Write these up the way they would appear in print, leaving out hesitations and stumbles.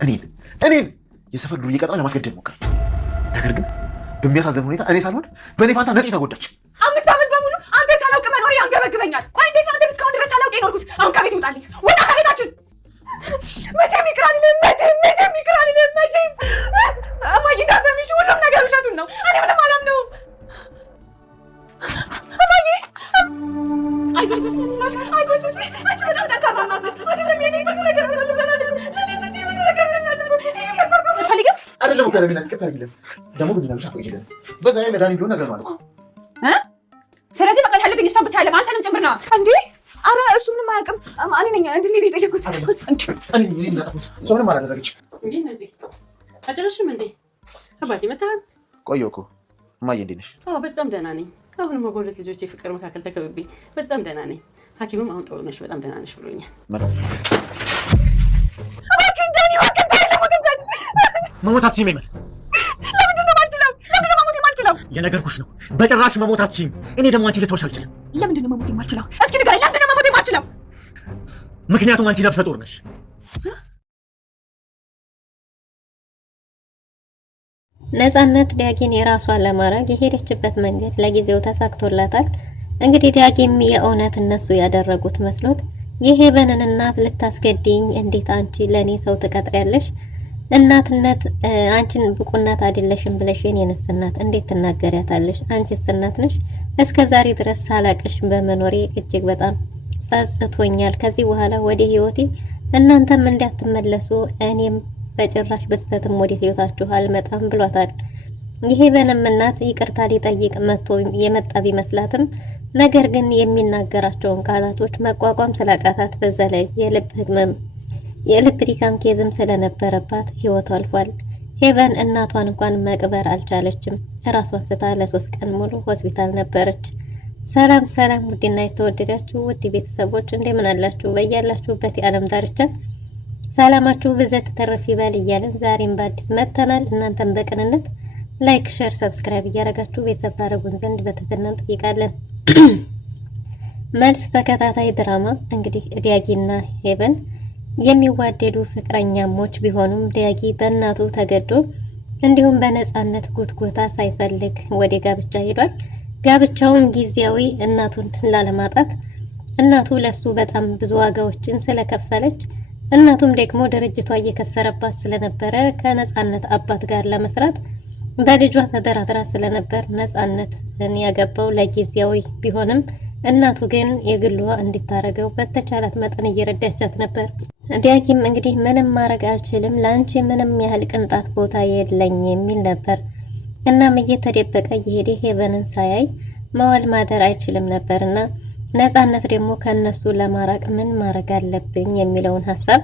እኔን የሰፈር ዱርዬ ቀጥራ ለማስገደድ ሞከረ። ነገር ግን በሚያሳዝን ሁኔታ እኔ ሳልሆን በእኔ ፋንታ ነፂ ተጎዳች። 5 ዓመት በሙሉ አንተ ሳላውቅ መኖሬ ያንገበግበኛል። ቆይ እንዴት ነው አንተ እስካሁን ድረስ ሳላውቅ የኖርኩት? አሁን ከቤት ይውጣልኝ። ወጣ ከቤታችን። መቼም ይቅራል። መቼም ይቅራል። መቼም እማዬ እንዳሰሚሽ ሁሉም ነገር ውሸቱን ነው። እኔ ምንም አላምነውም። እማዬ አይዞሽ፣ አይዞሽ። አንቺ በጣም ጠንካራ እናት ነሽ። አይደለም የኔ ብዙ ነገር አሳልፈናል። ለኔ ስትይ ብዙ ነገር ረሻለሁ። ይሄ መቆም አልፈልግም። አይደለም እኮ ለምን አትቀጣይልም? ደግሞ ግን ለምን ሻፈቅ ይችላል? በዛ ላይ መድኃኒት ቢሆን ነገር ማለት ነው። ስለዚህ በቃ ያለብኝ እሷን ብቻ አይደለም አንተንም ጭምር ነው እንዴ? አረ እሱ ምንም አያውቅም። እኔ ነኝ እንዴ የጠየኩት። እኔ እንዳጠፉት እሱ ምንም አላደረገች። እንዴ ነዚህ አጨረሽም እንዴ? አባቴ መጣህ? ቆየሁ እኮ። እማዬ እንዴት ነሽ? አዎ በጣም ደህና ነኝ። አሁንም በሁለት ልጆች ፍቅር መካከል ተከብቤ በጣም ደህና ነኝ። ሐኪምም አሁን ጥሩ ነሽ፣ በጣም ደህና ነሽ ብሎኛል። መሞታችን ይመል የነገርኩሽ ነው። በጭራሽ መሞታችን። እኔ ደግሞ አንቺ ልትወርሽ አልችልም። ለምንድን ነው መሞት የማልችለው? እስኪ ንገረኝ፣ ለምንድን ነው መሞት የማልችለው? ምክንያቱም አንቺ ነፍሰ ጡር ነሽ። ነፃነት ዳጊን የራሷን ለማድረግ የሄደችበት መንገድ ለጊዜው ተሳክቶላታል። እንግዲህ ዳጊም የእውነት እነሱ ያደረጉት መስሎት የሄቨንን እናት ልታስገድኝ እንዴት አንቺ ለኔ ሰው ትቀጥሪያለሽ? እናትነት አንቺን ብቁ እናት አይደለሽም ብለሽ የኔንስ እናት እንዴት ትናገሪያታለሽ? አንቺስ እናት ነሽ። እስከዛሬ ድረስ ሳላቅሽ በመኖሬ እጅግ በጣም ጸጽቶኛል። ከዚህ በኋላ ወደ ህይወቴ እናንተም እንዳትመለሱ እኔም በጭራሽ በስተትም ወደ ህይወታችሁ አልመጣም ብሏታል። የሄቨንም እናት ይቅርታ ሊጠይቅ መጥቶ የመጣ ቢመስላትም ነገር ግን የሚናገራቸውን ቃላቶች መቋቋም ስላቃታት በዛ ላይ የልብ ድካም ኬዝም ስለነበረባት ህይወቷ አልፏል። ሄቨን እናቷን እንኳን መቅበር አልቻለችም። ራሷን ስታ ለ3 ቀን ሙሉ ሆስፒታል ነበረች። ሰላም ሰላም! ውድና የተወደዳችሁ ውድ ቤተሰቦች እንደምን አላችሁ? በያላችሁበት የዓለም ዳርቻ ሰላማችሁ ብዘት ተረፍ ይበል እያለን ዛሬም በአዲስ መጥተናል። እናንተም በቅንነት ላይክ፣ ሼር፣ ሰብስክራይብ እያደረጋችሁ ቤተሰብ ታደርጉን ዘንድ በትህትና እንጠይቃለን። መልስ ተከታታይ ድራማ እንግዲህ ዳጊና ሄቨን የሚዋደዱ ፍቅረኛሞች ቢሆኑም ዳጊ በእናቱ ተገዶ እንዲሁም በነፃነት ጉትጎታ ሳይፈልግ ወደ ጋብቻ ሄዷል። ጋብቻውም ጊዜያዊ እናቱን ላለማጣት እናቱ ለሱ በጣም ብዙ ዋጋዎችን ስለከፈለች እናቱም ደግሞ ድርጅቷ እየከሰረባት ስለነበረ ከነፃነት አባት ጋር ለመስራት በልጇ ተደራድራ ስለነበር ነፃነትን ያገባው ለጊዜያዊ ቢሆንም እናቱ ግን የግሏ እንድታረገው በተቻላት መጠን እየረዳቻት ነበር። ዳጊም እንግዲህ ምንም ማድረግ አልችልም፣ ላንቺ ምንም ያህል ቅንጣት ቦታ የለኝ የሚል ነበር። እናም እየተደበቀ እየሄደ ሄቨንን ሳያይ መዋል ማደር አይችልም ነበርና ነፃነት ደግሞ ከነሱ ለማራቅ ምን ማድረግ አለብኝ የሚለውን ሀሳብ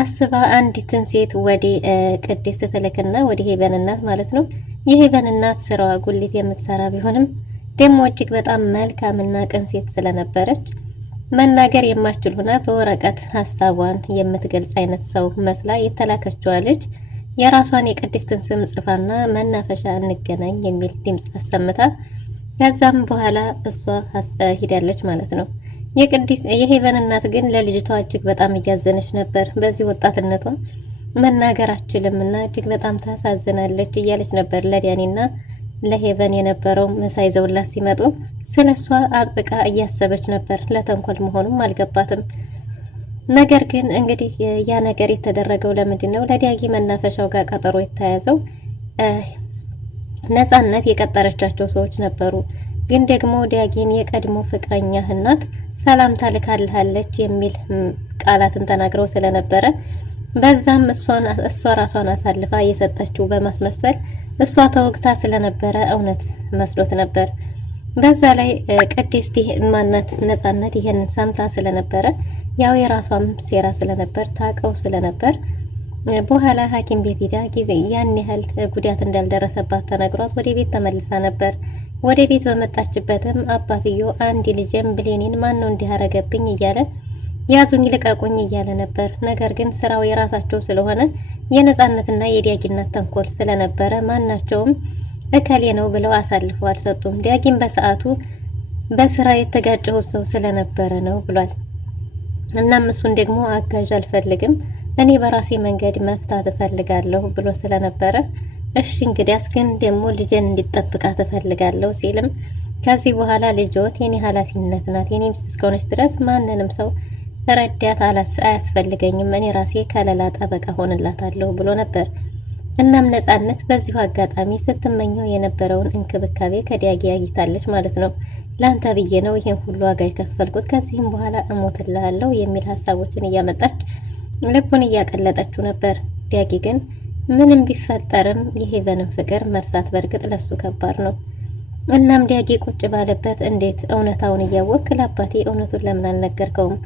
አስባ አንዲትን ሴት ወደ ቅድስት ስትልክና ወደ ሄቨን እናት ማለት ነው። የሄቨን እናት ስራዋ ጉሊት የምትሰራ ቢሆንም ደግሞ እጅግ በጣም መልካምና ቅን ሴት ስለነበረች መናገር የማትችል ሆና በወረቀት ሀሳቧን የምትገልጽ አይነት ሰው መስላ የተላከችዋ ልጅ የራሷን የቅድስትን ስም ጽፋና መናፈሻ እንገናኝ የሚል ድምጽ አሰምታ ከዛም በኋላ እሷ ሄዳለች ማለት ነው። የሄቨን እናት ግን ለልጅቷ እጅግ በጣም እያዘነች ነበር። በዚህ ወጣትነቷ መናገር አትችልምና እጅግ በጣም ታሳዝናለች እያለች ነበር ለዳኒና ለሄቨን የነበረው ምሳ ይዘውላት ሲመጡ ስለሷ አጥብቃ እያሰበች ነበር። ለተንኮል መሆኑም አልገባትም። ነገር ግን እንግዲህ ያ ነገር የተደረገው ለምንድን ነው? ለዳጊ መናፈሻው ጋር ቀጠሮ የተያዘው ነፃነት የቀጠረቻቸው ሰዎች ነበሩ። ግን ደግሞ ዳጊን የቀድሞ ፍቅረኛ እናት ሰላም ታልካለች የሚል ቃላትን ተናግረው ስለነበረ በዛም እሷ ራሷን አሳልፋ የሰጠችው በማስመሰል እሷ ተወግታ ስለነበረ እውነት መስሎት ነበር። በዛ ላይ ቅድስት ማናት ነፃነት ይሄንን ሰምታ ስለነበረ ያው የራሷም ሴራ ስለነበር ታቀው ስለነበር በኋላ ሐኪም ቤት ሄዳ ጊዜ ያን ያህል ጉዳት እንዳልደረሰባት ተነግሯት ወደ ቤት ተመልሳ ነበር። ወደ ቤት በመጣችበትም አባትዮ አንድ ልጅም ብሌኒን ማን ነው እንዲያረገብኝ እያለ ያዙኝ ልቀቁኝ እያለ ነበር። ነገር ግን ስራው የራሳቸው ስለሆነ የነፃነትና የዳጊነት ተንኮል ስለነበረ ማናቸውም እከሌ ነው ብለው አሳልፈው አልሰጡም። ዳጊም በሰዓቱ በስራ የተጋጨው ሰው ስለነበረ ነው ብሏል። እናም እሱን ደግሞ አጋዥ አልፈልግም እኔ በራሴ መንገድ መፍታት እፈልጋለሁ ብሎ ስለነበረ እሺ እንግዲያስ ግን ደግሞ ልጄን እንዲጠብቃት እፈልጋለሁ ሲልም ከዚህ በኋላ ልጆት የኔ ኃላፊነት ናት፣ የኔ ሚስት እስከሆነች ድረስ ማንንም ሰው ረዳት አያስፈልገኝም፣ እኔ ራሴ ከለላ ጠበቃ ሆንላታለሁ ብሎ ነበር። እናም ነጻነት በዚሁ አጋጣሚ ስትመኘው የነበረውን እንክብካቤ ከዲያጊ አግኝታለች ማለት ነው። ላንተ ብዬ ነው ይሄን ሁሉ ዋጋ የከፈልኩት፣ ከዚህም በኋላ እሞትልሃለሁ የሚል ሀሳቦችን እያመጣች ልቡን እያቀለጠችው ነበር። ዲያጊ ግን ምንም ቢፈጠርም የሄቨንን ፍቅር መርሳት በእርግጥ ለሱ ከባድ ነው። እናም ዲያጊ ቁጭ ባለበት እንዴት እውነታውን እያወቅክ ለአባቴ እውነቱን ለምን አልነገርከውም?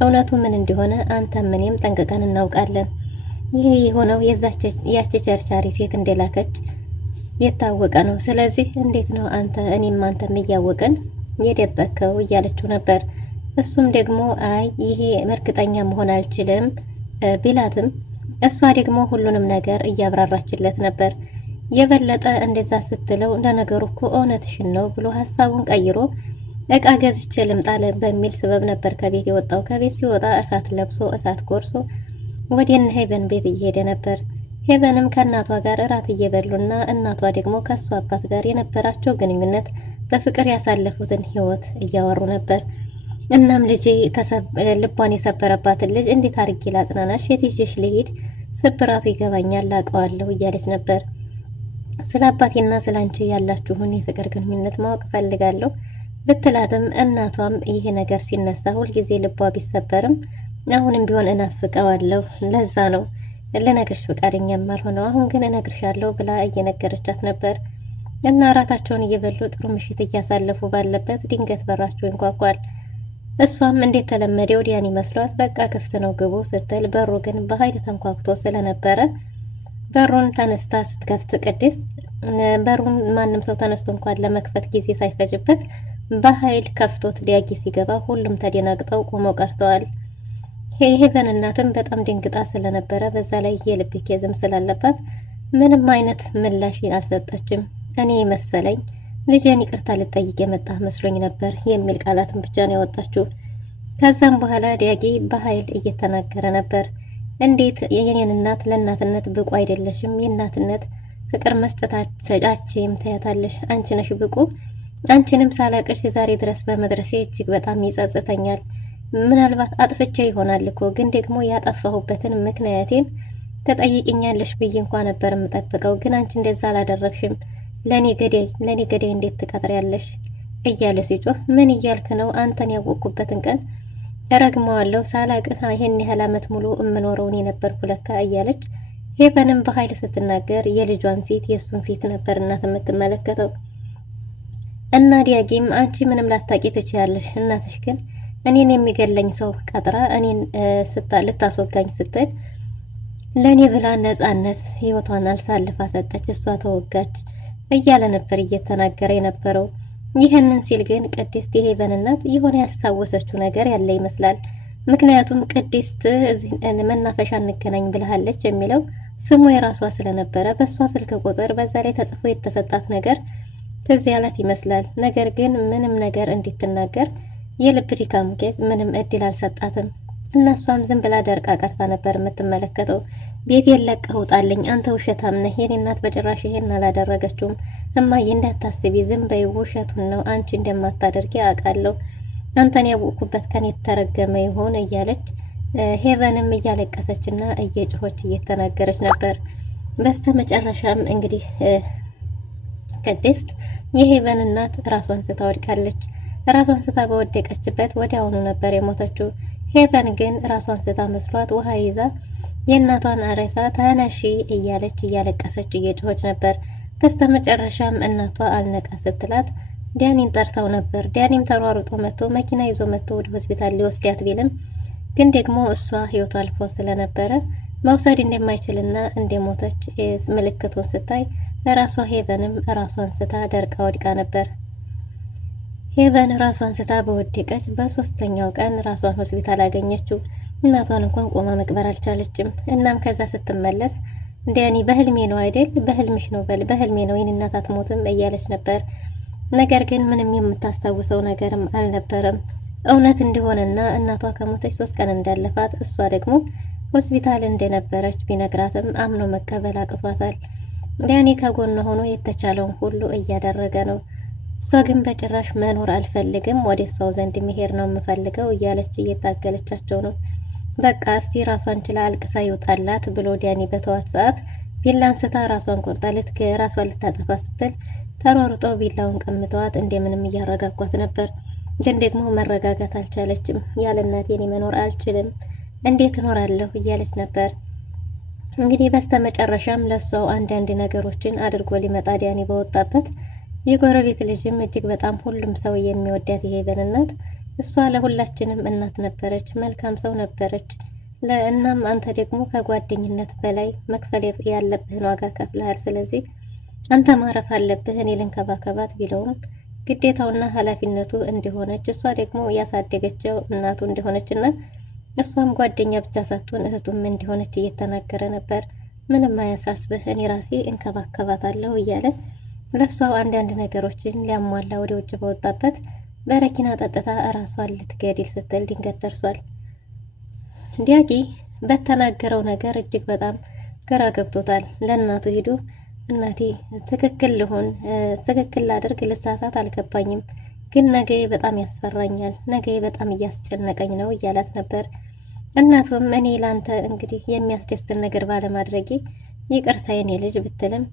እውነቱ ምን እንደሆነ አንተም እኔም ጠንቅቀን እናውቃለን። ይሄ የሆነው ያቺ ቸርቻሪ ሴት እንደላከች የታወቀ ነው። ስለዚህ እንዴት ነው እኔም አንተም እያወቅን የደበከው እያለችው ነበር። እሱም ደግሞ አይ ይሄ እርግጠኛ መሆን አልችልም ቢላትም እሷ ደግሞ ሁሉንም ነገር እያብራራችለት ነበር። የበለጠ እንደዛ ስትለው ለነገሩ እኮ እውነትሽን ነው ብሎ ሀሳቡን ቀይሮ እቃ ገዝቼ ልምጣለ በሚል ስበብ ነበር ከቤት የወጣው። ከቤት ሲወጣ እሳት ለብሶ እሳት ጎርሶ ወደነ ሄቨን ቤት እየሄደ ነበር። ሄቨንም ከእናቷ ጋር እራት እየበሉና እናቷ ደግሞ ከሷ አባት ጋር የነበራቸው ግንኙነት በፍቅር ያሳለፉትን ህይወት እያወሩ ነበር። እናም ልጄ ልቧን የሰበረባትን ልጅ እንዴት አድርጌ ላጽናናሽ? የት ይዤሽ ልሂድ? ስብራቱ ይገባኛል፣ ላውቀዋለሁ እያለች ነበር። ስለ አባቴና ስለ አንቺ ያላችሁን የፍቅር ግንኙነት ማወቅ ፈልጋለሁ ብትላትም እናቷም ይሄ ነገር ሲነሳ ሁልጊዜ ልቧ ቢሰበርም አሁንም ቢሆን እናፍቀዋለሁ፣ ለዛ ነው ልነግርሽ ፈቃደኛ የማልሆነው፣ አሁን ግን እነግርሻለሁ ብላ እየነገረቻት ነበር። እና እራታቸውን እየበሉ ጥሩ ምሽት እያሳለፉ ባለበት ድንገት በራቸው ይንኳኳል። እሷም እንዴት ተለመደው ዲያኒ መስሏት በቃ ክፍት ነው ግቡ ስትል በሩ ግን በኃይል ተንኳክቶ ስለነበረ በሩን ተነስታ ስትከፍት ቅድስት በሩን ማንም ሰው ተነስቶ እንኳን ለመክፈት ጊዜ ሳይፈጅበት በኃይል ከፍቶት ዲያጊ ሲገባ ሁሉም ተደናግጠው ቆመው ቀርተዋል። የሄቨን እናትም በጣም ድንግጣ ስለነበረ በዛ ላይ የልብ ኬዝም ስላለባት ምንም አይነት ምላሽ አልሰጠችም። እኔ መሰለኝ ልጄን ይቅርታ ልጠይቅ የመጣ መስሎኝ ነበር የሚል ቃላትን ብቻ ነው ያወጣችው። ከዛም በኋላ ዲያጊ በኃይል እየተናገረ ነበር። እንዴት የኔን እናት ለእናትነት ብቁ አይደለሽም? የእናትነት ፍቅር መስጠታችም ታያታለሽ። አንቺ ነሽ ብቁ። አንቺንም ሳላቅሽ ዛሬ ድረስ በመድረሴ እጅግ በጣም ይጸጽተኛል። ምናልባት አጥፍቼ ይሆናል እኮ ግን ደግሞ ያጠፋሁበትን ምክንያቴን ተጠይቅኛለሽ ብዬ እንኳን ነበር የምጠብቀው። ግን አንቺ እንደዛ አላደረግሽም። ለኔ ገዳይ እንዴት ትቀጥሪያለሽ? እያለ ሲጮህ ምን እያልክ ነው? አንተን ያወቅኩበትን ቀን እረግመዋለሁ። ሳላቅህ ይሄን ያህል ዓመት ሙሉ እምኖረውን የነበርኩ ለካ እያለች ሄቨንም በኃይል ስትናገር የልጇን ፊት የእሱን ፊት ነበር እናት የምትመለከተው። እና ዲያጊም አንቺ ምንም ላታቂ ትችያለሽ፣ እናትሽ ግን እኔን የሚገለኝ ሰው ቀጥራ እኔን ልታስወጋኝ ስትል ለእኔ ብላ ነጻነት ህይወቷን አልሳልፋ ሰጠች፣ እሷ ተወጋች እያለ ነበር እየተናገረ የነበረው። ይህንን ሲል ግን ቅድስት የሄቨን እናት የሆነ ያስታወሰችው ነገር ያለ ይመስላል። ምክንያቱም ቅድስት መናፈሻ እንገናኝ ብለሃለች የሚለው ስሙ የራሷ ስለነበረ በእሷ ስልክ ቁጥር በዛ ላይ ተጽፎ የተሰጣት ነገር ትዝ ያላት ይመስላል። ነገር ግን ምንም ነገር እንድትናገር የልብ ድካም ኬዝ ምንም እድል አልሰጣትም። እነሷም ዝም ብላ ደርቃ ቀርታ ነበር የምትመለከተው። ቤት የለቀህ ውጣልኝ፣ አንተ ውሸታም ነህ፣ የኔ እናት በጭራሽ ይሄን አላደረገችውም፣ እማዬ እንዳታስቢ፣ ዝም በይ፣ ውሸቱን ነው፣ አንቺ እንደማታደርጊ አውቃለሁ፣ አንተን ያወቅኩበት ቀን የተረገመ ይሆን እያለች ሄቨንም እያለቀሰችና እየጮኸች እየተናገረች ነበር። በስተመጨረሻም እንግዲህ ቅድስት የሄቨን እናት ራሷን ስታ ወድቃለች። ራሷን ስታ በወደቀችበት ወዲያውኑ ነበር የሞተችው። ሄቨን ግን ራሷን ስታ መስሏት ውሃ ይዛ የእናቷን አሬሳ ተነሺ እያለች እያለቀሰች እየጮኸች ነበር። በስተመጨረሻም እናቷ አልነቃ ስትላት ዲያኒን ጠርተው ነበር። ዲያኒም ተሯሩጦ መጥቶ መኪና ይዞ መጥቶ ወደ ሆስፒታል ሊወስዳት ቢልም ግን ደግሞ እሷ ህይወቷ አልፎ ስለነበረ መውሰድ እንደማይችልና እንደሞተች ምልክቱን ስታይ ራሷ ሄቨንም ራሷን ስታ ደርቃ ወድቃ ነበር። ሄቨን ራሷን ስታ በወደቀች በሶስተኛው ቀን ራሷን ሆስፒታል አገኘችው። እናቷን እንኳን ቆማ መቅበር አልቻለችም። እናም ከዛ ስትመለስ ዲያኒ በህልሜ ነው አይደል? በህልምሽ ነው በህልሜ ነው የኔ እናት አትሞትም እያለች ነበር። ነገር ግን ምንም የምታስታውሰው ነገርም አልነበረም። እውነት እንደሆነና እናቷ ከሞተች 3 ቀን እንዳለፋት እሷ ደግሞ ሆስፒታል እንደነበረች ቢነግራትም አምኖ መቀበል አቅቷታል። ዳኒ ከጎኗ ሆኖ የተቻለውን ሁሉ እያደረገ ነው። እሷ ግን በጭራሽ መኖር አልፈልግም፣ ወደ እሷው ዘንድ መሄድ ነው የምፈልገው እያለች እየታገለቻቸው ነው። በቃ እስቲ ራሷን ችላ አልቅሳ ይውጣላት ብሎ ዳኒ በተዋት ሰዓት ቢላ አንስታ ራሷን ቆርጣ ራሷን ልታጠፋ ስትል ተሯሩጠው ቢላውን ቀምተዋት እንደምንም እያረጋጓት ነበር። ግን ደግሞ መረጋጋት አልቻለችም። ያለ እናቴ እኔ መኖር አልችልም፣ እንዴት እኖራለሁ እያለች ነበር። እንግዲህ በስተመጨረሻም ለሷው አንዳንድ ነገሮችን አድርጎ ሊመጣ ዳኒ በወጣበት የጎረቤት ልጅም እጅግ በጣም ሁሉም ሰው የሚወዳት የሄቨን እናት እሷ ለሁላችንም እናት ነበረች፣ መልካም ሰው ነበረች። እናም አንተ ደግሞ ከጓደኝነት በላይ መክፈል ያለብህን ዋጋ ከፍለሃል። ስለዚህ አንተ ማረፍ አለብህ፣ እኔ ልንከባከባት ቢለውም ግዴታውና ኃላፊነቱ እንደሆነች እሷ ደግሞ ያሳደገችው እናቱ እንደሆነችና እሷም ጓደኛ ብቻ ሳትሆን እህቱም እንደሆነች እየተናገረ ነበር። ምንም አያሳስብህ፣ እኔ ራሴ እንከባከባታለሁ እያለ ለሷው አንዳንድ ነገሮችን ሊያሟላ ወደ ውጭ በወጣበት በረኪና ጠጥታ እራሷን ልትገድል ስትል ድንገት ደርሷል። ዲያቂ በተናገረው ነገር እጅግ በጣም ግራ ገብቶታል። ለእናቱ ሄዶ እናቴ ትክክል ልሆን ትክክል ላደርግ ልሳሳት አልገባኝም፣ ግን ነገዬ በጣም ያስፈራኛል፣ ነገዬ በጣም እያስጨነቀኝ ነው እያላት ነበር። እናቱም እኔ ላንተ እንግዲህ የሚያስደስትን ነገር ባለማድረጌ ይቅርታ የኔ ልጅ ብትልም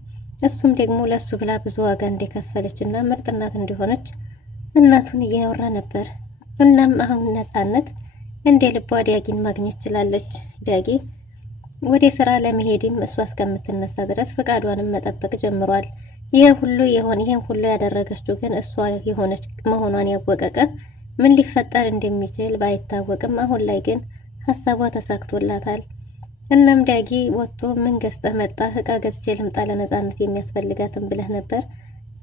እሱም ደግሞ ለሱ ብላ ብዙ ዋጋ እንደከፈለች እና ምርጥ እናት እንደሆነች እናቱን እያወራ ነበር። እናም አሁን ነፃነት እንደ ልቧ ዲያጊን ማግኘት ችላለች። ዲያጊ ወደ ስራ ለመሄድም እሷ እስከምትነሳ ድረስ ፍቃዷንም መጠበቅ ጀምሯል። ይሄን ሁሉ ያደረገችው ግን እሷ የሆነች መሆኗን ያወቀ ቀን ምን ሊፈጠር እንደሚችል ባይታወቅም አሁን ላይ ግን ሀሳቧ ተሳክቶላታል። እናም ዳጊ ወጥቶ ምን ገዝተህ መጣህ? እቃ ገዝቼ ልምጣ ለነፃነት የሚያስፈልጋትን ብለህ ነበር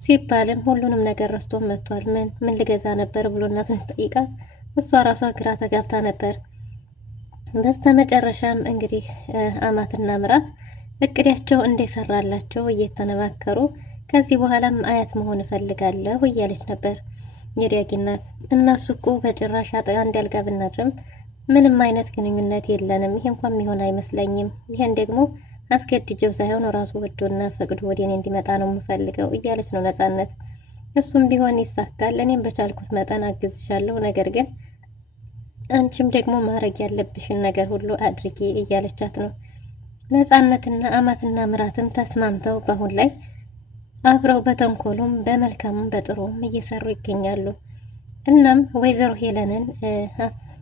ሲባልም ሁሉንም ነገር ረስቶ መጥቷል። ምን ልገዛ ነበር ብሎ እናቱን ሲጠይቃት እሷ ራሷ ግራ ተጋብታ ነበር። በስተመጨረሻም እንግዲህ አማትና ምራት እቅዳቸው እንደሰራላቸው እየተነማከሩ ከዚህ በኋላም አያት መሆን እፈልጋለሁ እያለች ነበር የዳጊ እናት። እናሱ እኮ በጭራሽ አንድ አልጋ ብናድርም ምንም አይነት ግንኙነት የለንም፣ ይሄ እንኳን የሚሆን አይመስለኝም። ይሄን ደግሞ አስገድጀው ሳይሆን ራሱ ወዶና ፈቅዶ ወደ እኔ እንዲመጣ ነው የምፈልገው እያለች ነው ነፃነት። እሱም ቢሆን ይሳካል፣ እኔም በቻልኩት መጠን አግዝሻለሁ፣ ነገር ግን አንቺም ደግሞ ማድረግ ያለብሽን ነገር ሁሉ አድርጊ እያለቻት ነው። ነፃነትና አማትና ምራትም ተስማምተው በአሁን ላይ አብረው በተንኮሉም በመልካሙም በጥሩም እየሰሩ ይገኛሉ። እናም ወይዘሮ ሄለንን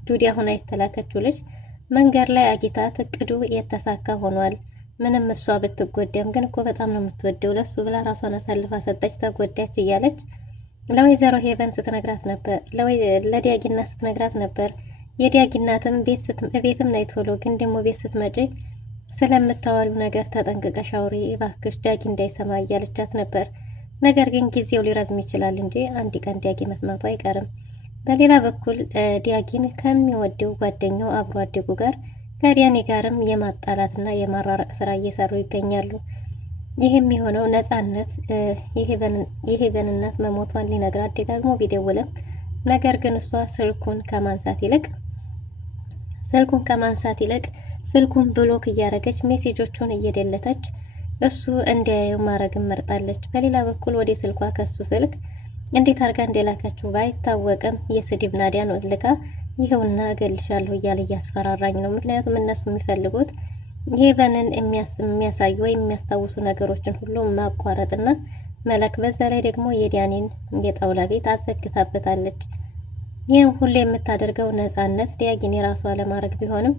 ዱዲያ ሆና የተላከችው ልጅ መንገድ ላይ አጊታት እቅዱ የተሳካ ሆኗል። ምንም እሷ ብትጎዳም ግን እኮ በጣም ነው የምትወደው፣ ለሱ ብላ ራሷን አሳልፋ ሰጠች፣ ተጎዳች እያለች ለወይዘሮ ሄቨን ስትነግራት ነበር፣ ለዲያጊና ስትነግራት ነበር። የዲያጊናትም ቤትም ላይ ቶሎ ግን ደግሞ ቤት ስትመጪ ስለምታወሪው ነገር ተጠንቅቀሽ አውሪ እባክሽ ዳጊ እንዳይሰማ እያለቻት ነበር። ነገር ግን ጊዜው ሊረዝም ይችላል እንጂ አንድ ቀን ዲያጊ መስማቱ አይቀርም። በሌላ በኩል ዲያጊን ከሚወደው ጓደኛው አብሮ አደጉ ጋር ከዲያኔ ጋርም የማጣላትና የማራረቅ ስራ እየሰሩ ይገኛሉ። ይህም የሆነው ነፃነት የሄቨን እናት መሞቷን ሊነግራት ደጋግሞ ቢደውልም ነገር ግን እሷ ስልኩን ከማንሳት ይልቅ ስልኩን ብሎክ እያረገች ሜሴጆቹን እየደለተች እሱ እንዲያየው ማድረግን መርጣለች። በሌላ በኩል ወደ ስልኳ ከሱ ስልክ እንዴት አርጋ እንደላካችሁ ባይታወቅም የስድብ ናዲያን ወዝልካ ይሄውና እገልሻለሁ እያለ እያስፈራራኝ ነው። ምክንያቱም እነሱ የሚፈልጉት ሄቨንን የሚያሳዩ ወይ የሚያስታውሱ ነገሮችን ሁሉ ማቋረጥና መለክ። በዛ ላይ ደግሞ የዲያኔን የጣውላ ቤት አዘግታበታለች። ይህን ሁሉ የምታደርገው ነፃነት ዲያጊን የራሷ ለማድረግ ቢሆንም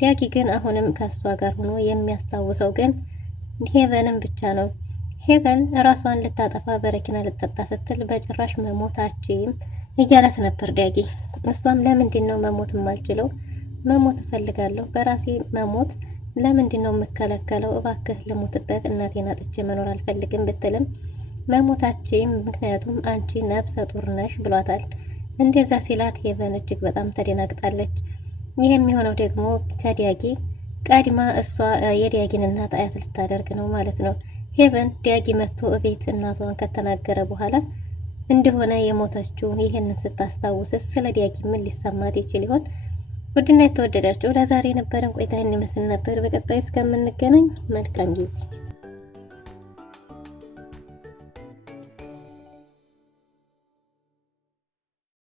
ዲያጊ ግን አሁንም ከሷ ጋር ሆኖ የሚያስታውሰው ግን ሄቨንን ብቻ ነው። ሄቨን ራሷን ልታጠፋ በረኪና ልጠጣ ስትል በጭራሽ መሞታችም እያላት ነበር ዲያጊ። እሷም ለምንድን ነው መሞት የማልችለው? መሞት እፈልጋለሁ፣ በራሴ መሞት ለምንድን ነው የምከለከለው? እባክህ ልሞትበት፣ እናቴን አጥቼ መኖር አልፈልግም ብትልም መሞታችም ምክንያቱም አንቺ ነፍሰ ጡር ነሽ ብሏታል። እንደዛ ሲላት ሄቨን እጅግ በጣም ተደናግጣለች። ይህ የሚሆነው ደግሞ ከዲያጊ ቀድማ እሷ የዲያጊን እናት አያት ልታደርግ ነው ማለት ነው። ሄቨን ዲያጊ መጥቶ እቤት እናቷን ከተናገረ በኋላ እንደሆነ የሞተችው ይህንን ስታስታውስ ስለ ዲያጊ ምን ሊሰማት ይችል ይሆን? ውድና የተወደዳችሁ ለዛሬ የነበረን ቆይታ ይመስል ነበር። በቀጣይ እስከምንገናኝ መልካም ጊዜ